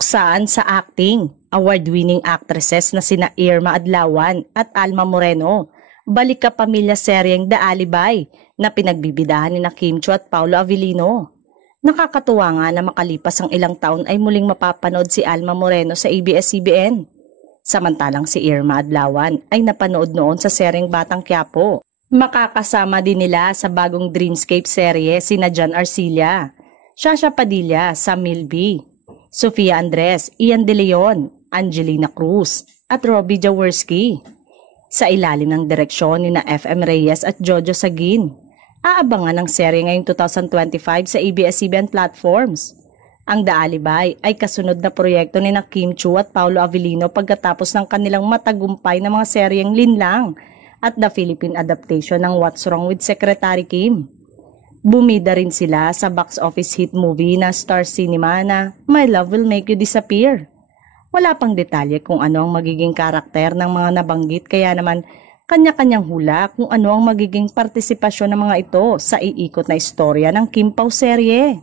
Tuksaan sa acting, award-winning actresses na sina Irma Adlawan at Alma Moreno, balik ka pamilya seryeng The Alibay na pinagbibidahan ni Kim Chiu at Paolo Avellino. Nakakatuwa nga na makalipas ang ilang taon ay muling mapapanood si Alma Moreno sa ABS-CBN. Samantalang si Irma Adlawan ay napanood noon sa seryeng Batang Quiapo. Makakasama din nila sa bagong Dreamscape serye sina John Arcilla, Shasha Padilla, Sam Milby, Sofia Andres, Ian De Leon, Angelina Cruz at Robbie Jaworski. Sa ilalim ng direksyon ni na FM Reyes at Jojo Sagin, aabangan ang serye ngayong 2025 sa ABS-CBN platforms. Ang The Alibay ay kasunod na proyekto ni na Kim Chiu at Paolo Avellino pagkatapos ng kanilang matagumpay na mga seryeng Linlang at the Philippine adaptation ng What's Wrong with Secretary Kim. Bumida rin sila sa box office hit movie na Star Cinema na My Love Will Make You Disappear. Wala pang detalye kung ano ang magiging karakter ng mga nabanggit, kaya naman kanya-kanyang hula kung ano ang magiging partisipasyon ng mga ito sa iikot na istorya ng Kim Pao serye.